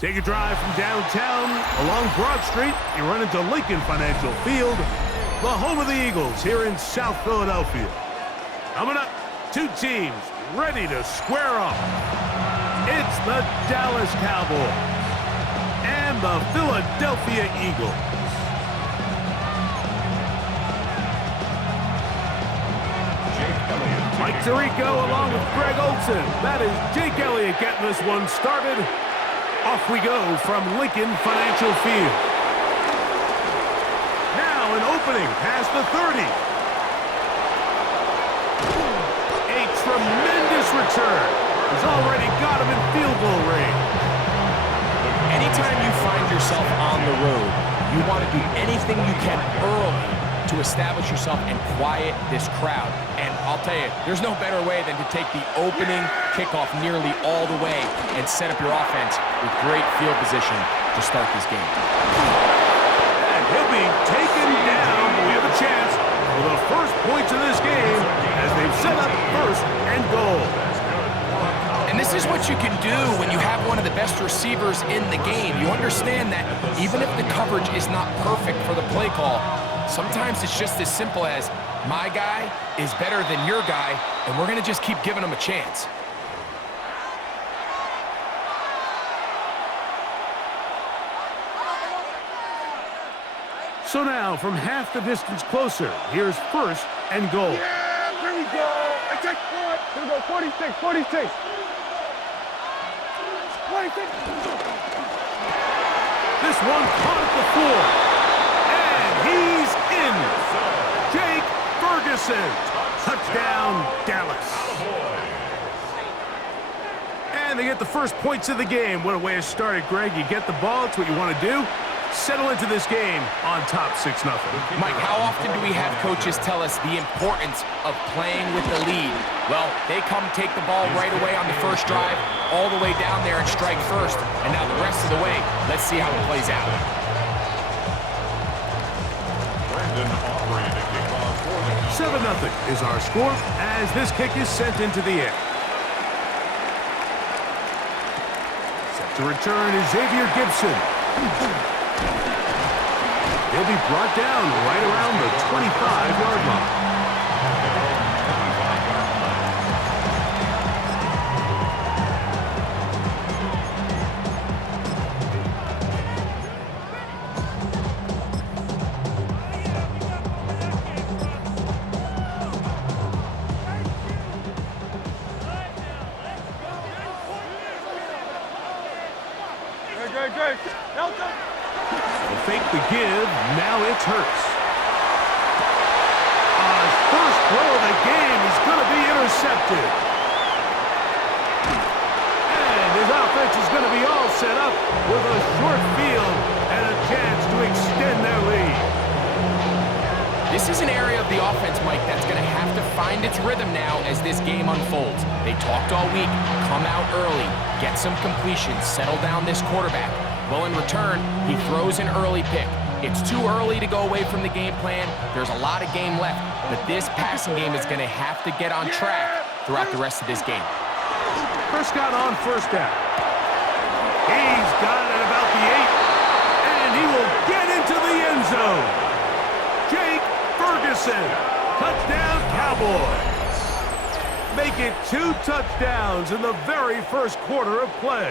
Take a drive from downtown along Broad Street. You run into Lincoln Financial Field, the home of the Eagles here in South Philadelphia. Coming up, two teams ready to square off. It's the Dallas Cowboys and the Philadelphia Eagles. Mike Tirico along with Greg Olson. That is Jake Elliott getting this one started. Off we go from Lincoln Financial Field. Now an opening past the 30. A tremendous return. He's already got him in field goal range. Anytime you find yourself on the road, you want to do anything you can early to establish yourself and quiet this crowd. And I'll tell you, there's no better way than to take the opening kickoff nearly all the way and set up your offense with great field position to start this game. And he'll be taken down. We have a chance for the first points of this game as they've set up first and goal. And this is what you can do when you have one of the best receivers in the game. You understand that even if the coverage is not perfect for the play call, sometimes it's just as simple as my guy is better than your guy, and we're going to just keep giving him a chance. So now, from half the distance closer, here's first and goal. Yeah, here we go. I take one. Here we go, 46, 46. 46. This one caught at the floor. And he's in. Jake Ferguson. Touchdown, Dallas. And they get the first points of the game. What a way to start it, Greg. You get the ball. It's what you want to do. Settle into this game on top 6-0. Mike, how often do we have coaches tell us the importance of playing with the lead? Well, they come take the ball right away on the first drive, all the way down there and strike first. And now the rest of the way, let's see how it plays out. 7-0 is our score as this kick is sent into the air. Set to return is Xavier Gibson. He'll be brought down right around the 25-yard line. Great. Delta. They'll fake the give. Now it's Hurts. His first throw of the game is going to be intercepted. And his offense is going to be all set up with a short field and a chance to extend their lead. This is an area of the offense, Mike, that's going to have to find its rhythm now as this game unfolds. They talked all week, come out early, get some completions, settle down this quarterback. Well, in return, he throws an early pick. It's too early to go away from the game plan. There's a lot of game left, but this passing game is going to have to get on track throughout the rest of this game. Prescott on first down. He's got it at about the 8, and he will get into the end zone. Jake Ferguson, touchdown Cowboys. Make it 2 touchdowns in the very first quarter of play.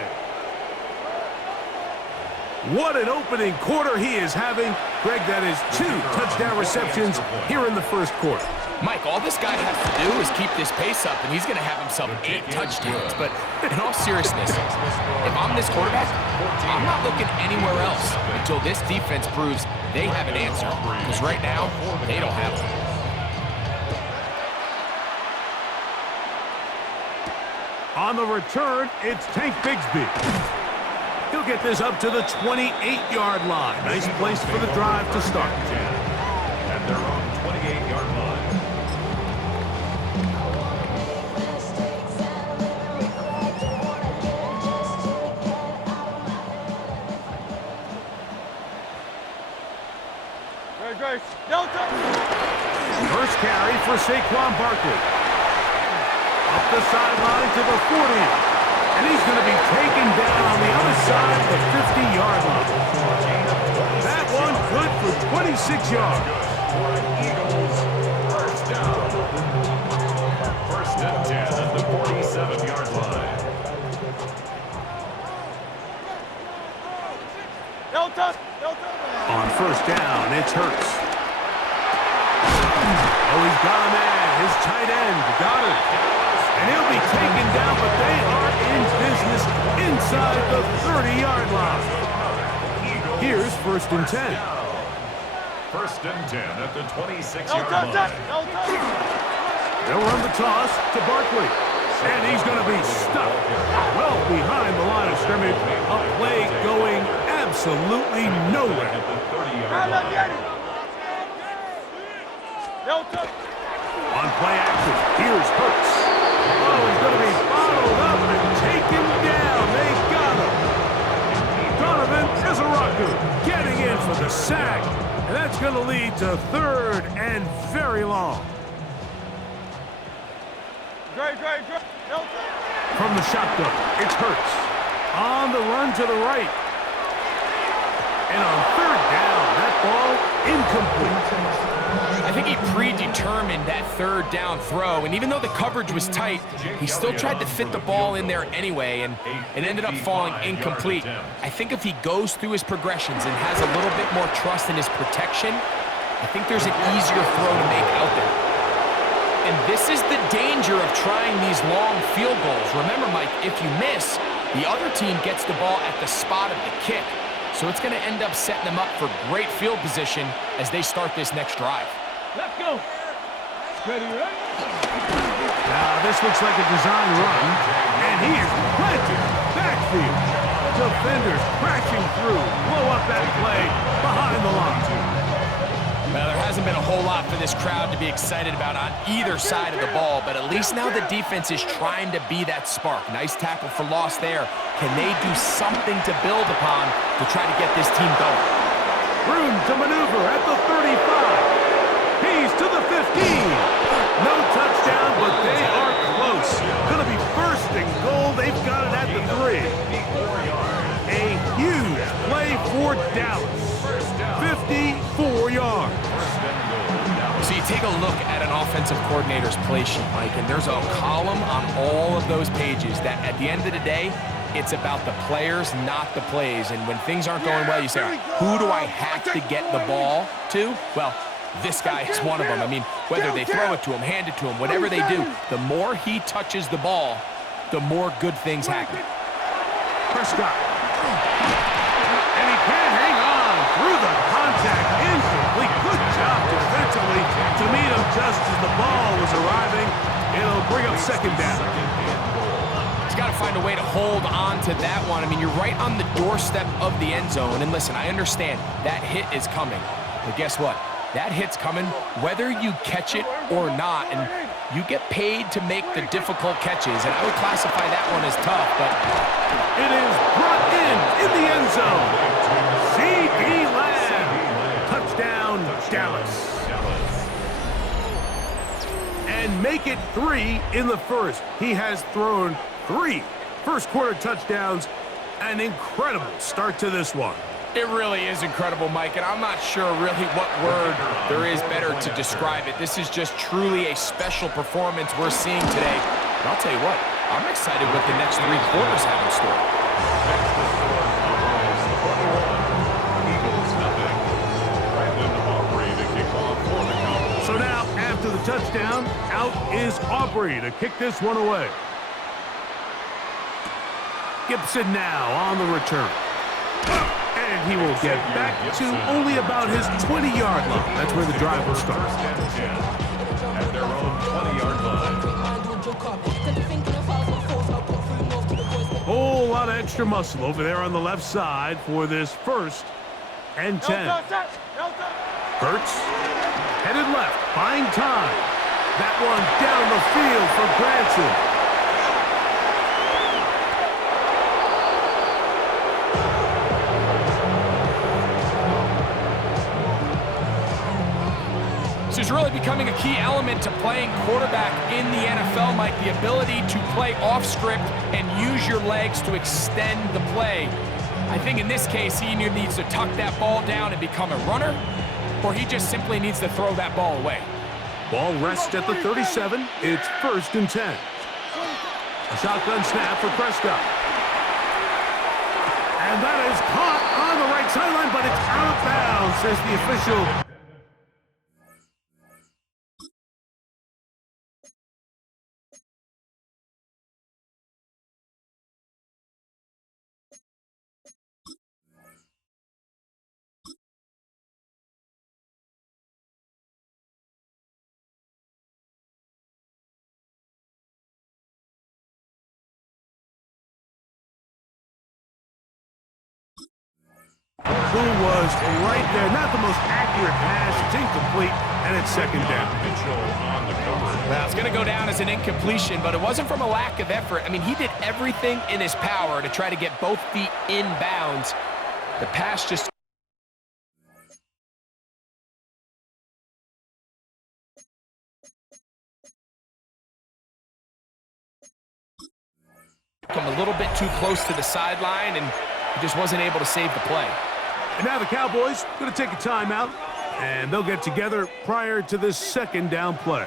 What an opening quarter he is having. Greg, that is 2 touchdown receptions here in the first quarter. Mike, all this guy has to do is keep this pace up, and he's going to have himself 8 touchdowns. But in all seriousness, if I'm this quarterback, I'm not looking anywhere else until this defense proves they have an answer. Because right now, they don't have one. On the return, it's Tank Bigsby. He'll get this up to the 28-yard line. Nice place for the drive to start. At their own 28-yard line. Great. Delta. First carry for Saquon Barkley. Up the sideline to the 40. And he's going to be taken down on the other side of the 50-yard line. That one good for 26 yards. For an Eagles first down. First and 10 at the 47-yard line. On first down, it's Hurts. Oh, he's got a man. His tight end, Goddard. And he'll be taken down, but they are in business inside the 30-yard line. Here's first and 10. First and 10 at the 26-yard line. They'll run the toss to Barkley. And he's going to be stuck well behind the line of scrimmage. A play going absolutely nowhere. At the 30-yard line. On play action, here's Hurts. Oh, he's going to be bottled up and taken down. They got him. Donovan Izaraku getting in for the sack. And that's going to lead to third and very long. From the shotgun, it's Hurts. On the run to the right. And on third down, that ball incomplete. I think he predetermined that third down throw, and even though the coverage was tight, he still tried to fit the ball in there anyway, and it ended up falling incomplete. I think if he goes through his progressions and has a little bit more trust in his protection, I think there's an easier throw to make out there. And this is the danger of trying these long field goals. Remember, Mike, if you miss, the other team gets the ball at the spot of the kick. So it's going to end up setting them up for great field position as they start this next drive. Let's go. Ready, right? Now this looks like a design run, and he is planted backfield. Defenders crashing through, blow up that play behind the line. Well, there hasn't been a whole lot for this crowd to be excited about on either side of the ball, but at least now the defense is trying to be that spark. Nice tackle for loss there. Can they do something to build upon to try to get this team going? Room to maneuver at the 35. He's to the 15. No touchdown, but they are close. Going to be first and goal. They've got it at the 3. A huge play for Dallas. 54 yards. So you take a look at an offensive coordinator's play sheet, Mike, and there's a column on all of those pages that at the end of the day, it's about the players, not the plays. And when things aren't going well, you say, all right, who do I have to get the ball to? Well, this guy is one of them. I mean, whether they throw it to him, hand it to him, whatever they do, the more he touches the ball, the more good things happen. Prescott. And he can't hang on through the contact. Incomplete. Good job defensively to meet him just as the ball was arriving. It'll bring up second down. He's got to find a way to hold on to that one. I mean, you're right on the doorstep of the end zone. And listen, I understand that hit is coming. But guess what? That hit's coming whether you catch it or not. And you get paid to make the difficult catches. And I would classify that one as tough, but it is brought in the end zone. C.D. Lamb. Touchdown, Dallas. And make it 3 in the first. He has thrown 3 first-quarter touchdowns. An incredible start to this one. it really is incredible, Mike, and I'm not sure really what word there is better to describe it. This is just truly a special performance we're seeing today. And I'll tell you what, I'm excited what the next 3 quarters have in store. So now, after the touchdown, out is Aubrey to kick this one away. Gibson now on the return. And he will get back to only about his 20-yard line. That's where the drive will start. At their own 20-yard line. Whole lot of extra muscle over there on the left side for this 1st and 10. Hurts, headed left, buying time. That one down the field for Granson. This has really become becoming a key element to playing quarterback in the NFL, Mike, the ability to play off script and use your legs to extend the play. I think in this case, he either needs to tuck that ball down and become a runner, or he just simply needs to throw that ball away. Ball rests at the 37. It's 1st and 10. A shotgun snap for Prescott. And that is caught on the right sideline, but it's out of bounds, says the official. Boone was right there. Not the most accurate pass. It's incomplete, and it's 2nd down. Well, it's going to go down as an incompletion, but it wasn't from a lack of effort. I mean, he did everything in his power to try to get both feet in bounds. The pass just... come a little bit too close to the sideline, and he just wasn't able to save the play. And now the Cowboys going to take a timeout, and they'll get together prior to this 2nd down play.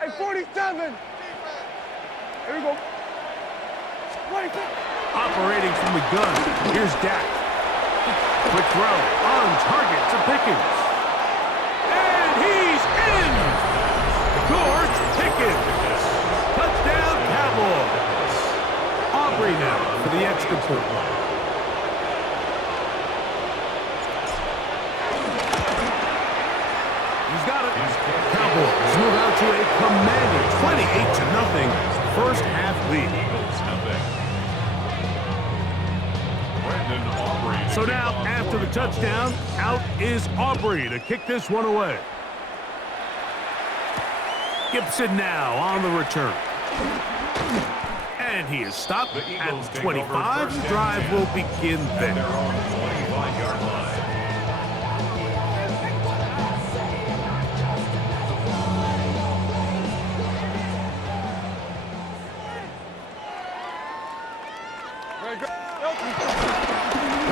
Hey, 47. Here we go. Operating from the gun, here's Dak. Quick throw on target to Pickens. And he's in! George Pickens. Touchdown, Cowboys. Aubrey now for the extra point. He's got it. Cowboys move out to a commanding 28-0 first half lead. So now, after the touchdown, out is Aubrey to kick this one away. Gibson now on the return. And he is stopped at 25. The drive will begin there.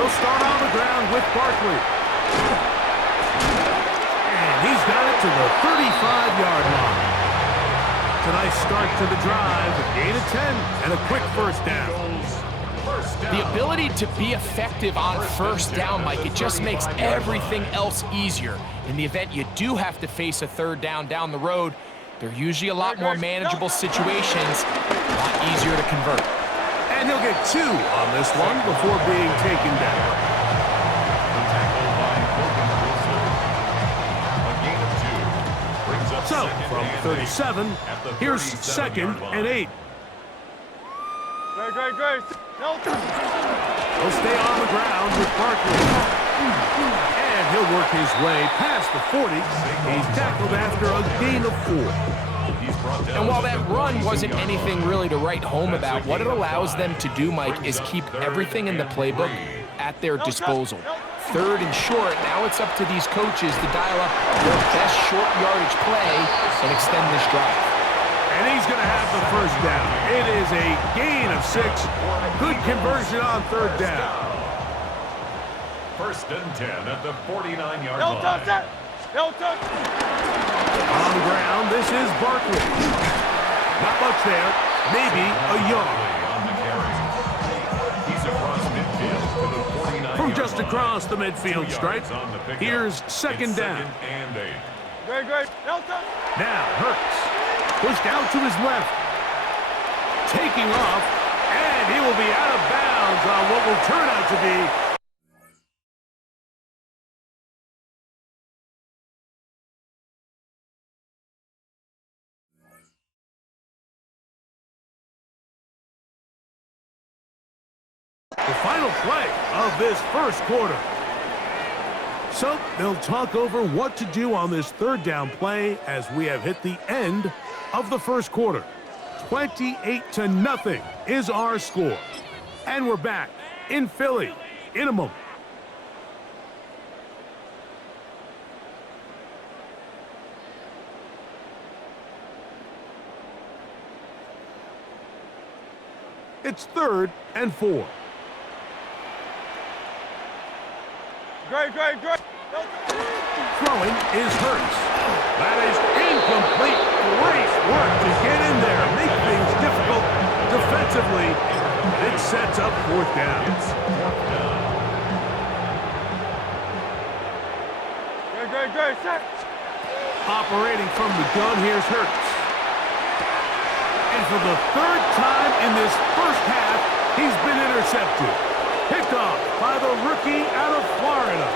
He'll start on the ground with Barkley. And he's got it to the 35-yard line. It's a nice start to the drive, a gain of 10, and a quick first down. The ability to be effective on first down, Mike, it just makes everything else easier. In the event you do have to face a 3rd down the road, they're usually a lot more manageable situations, a lot easier to convert. And he'll get 2 on this one before being taken down. So, from 37, here's 2nd and 8. Great. He'll stay on the ground with Barkley. And he'll work his way past the 40. He's tackled after a gain of 4. And while that run wasn't anything really to write home about, what it allows them to do, Mike, is keep everything in the playbook at their disposal. 3rd and short, now it's up to these coaches to dial up their best short yardage play and extend this drive. And he's going to have the first down. It is a gain of 6. Good conversion on 3rd down. 1st and 10 at the 49-yard line. On the ground, this is Barkley. Not much there. Maybe a yard. He's across midfield to the 49. From just across the midfield stripe, here's 2nd down. Great. Now Hurts. Pushed out to his left. Taking off, and he will be out of bounds on what will turn out to be the final play of this first quarter. So they'll talk over what to do on this third down play as we have hit the end of the first quarter. 28-0 is our score. And we're back in Philly in a moment. It's 3rd and 4. Great. Throwing is Hurts. That is incomplete. Great work to get in there, make things difficult defensively. It sets up 4th down. Great. Set. Operating from the gun, here's Hurts. And for the 3rd time in this first half, he's been intercepted. Picked off by the rookie out of Florida.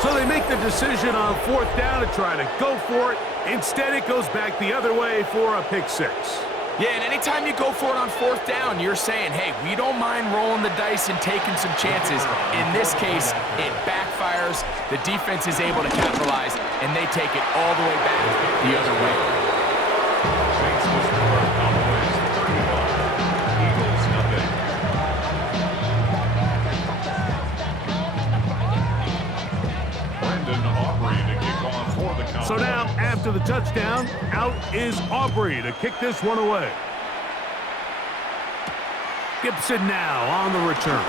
So they make the decision on 4th down to try to go for it. Instead, it goes back the other way for a pick 6. Yeah, and anytime you go for it on 4th down, you're saying, hey, we don't mind rolling the dice and taking some chances. In this case, it backfires. The defense is able to capitalize, and they take it all the way back the other way. So now, after the touchdown, out is Aubrey to kick this one away. Gibson now on the return.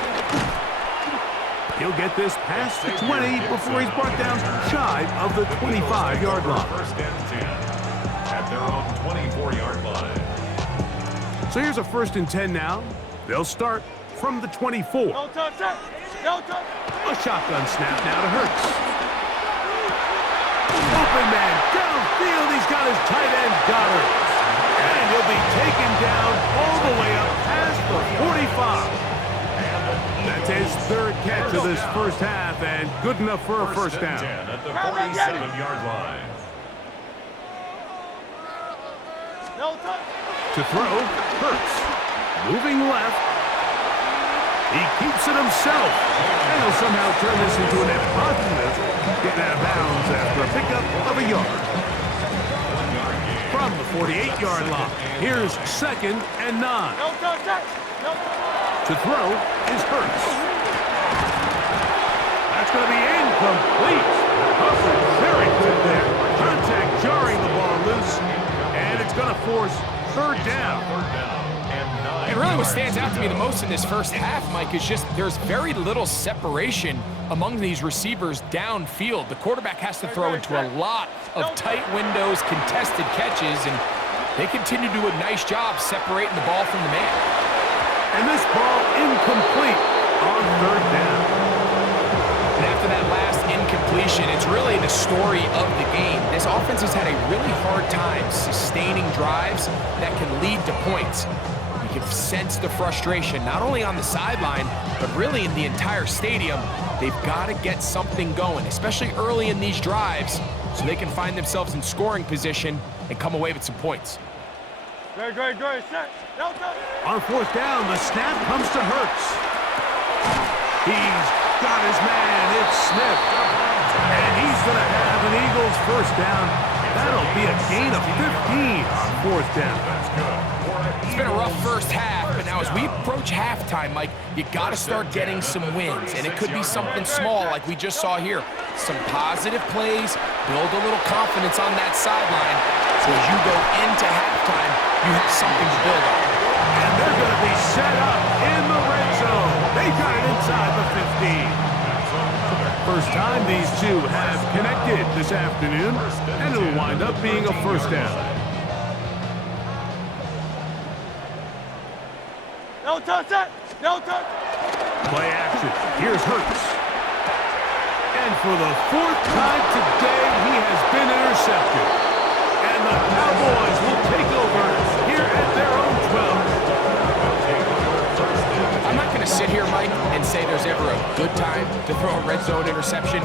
He'll get this past the 20 before he's brought down shy of the 25-yard line. 1st and 10 at their own 24-yard line. So here's a 1st and 10 now. They'll start from the 24. No touch. No touch. A shotgun snap now to Hurts. Open man downfield. He's got his tight end Goddard. And he'll be taken down all the way up past the 45. That's his 3rd catch of this first half and good enough for a 1st down. At the 47-yard line. No touch. To throw, Hurts. Moving left. He keeps it himself. And he'll somehow turn this into a net positive. Getting out of bounds after a pickup of a yard. From the 48-yard line, here's 2nd and 9. No touch. No touch. To throw is Hurts. That's going to be incomplete. Coverage very good there. Contact jarring the ball loose. And it's going to force 3rd down. And really what stands out to me the most in this first half, Mike, is just there's very little separation among these receivers downfield. The quarterback has to throw into a lot of tight windows, contested catches, and they continue to do a nice job separating the ball from the man. And this ball incomplete on 3rd down. And after that last incompletion, it's really the story of the game. This offense has had a really hard time sustaining drives that can lead to points. You can sense the frustration, not only on the sideline, but really in the entire stadium. They've got to get something going, especially early in these drives, so they can find themselves in scoring position and come away with some points. Great. Set. No touch. On 4th down, the snap comes to Hurts. He's got his man. It's Smith. And he's going to have an Eagles 1st down. That'll be a gain of 15 on 4th down. It's been a rough first half, but now as we approach halftime, Mike, you got to start getting some wins, and it could be something small like we just saw here. Some positive plays, build a little confidence on that sideline, so as you go into halftime, you have something to build on. And they're going to be set up in the red zone. They got it inside the 15. First time these two have connected this afternoon, and it'll wind up being a 1st down. No touch. No touch. Play action. Here's Hurts. And for the 4th time today, he has been intercepted. And the Cowboys will take over here at their own 12. I'm not going to sit here, Mike, and say there's ever a good time to throw a red zone interception.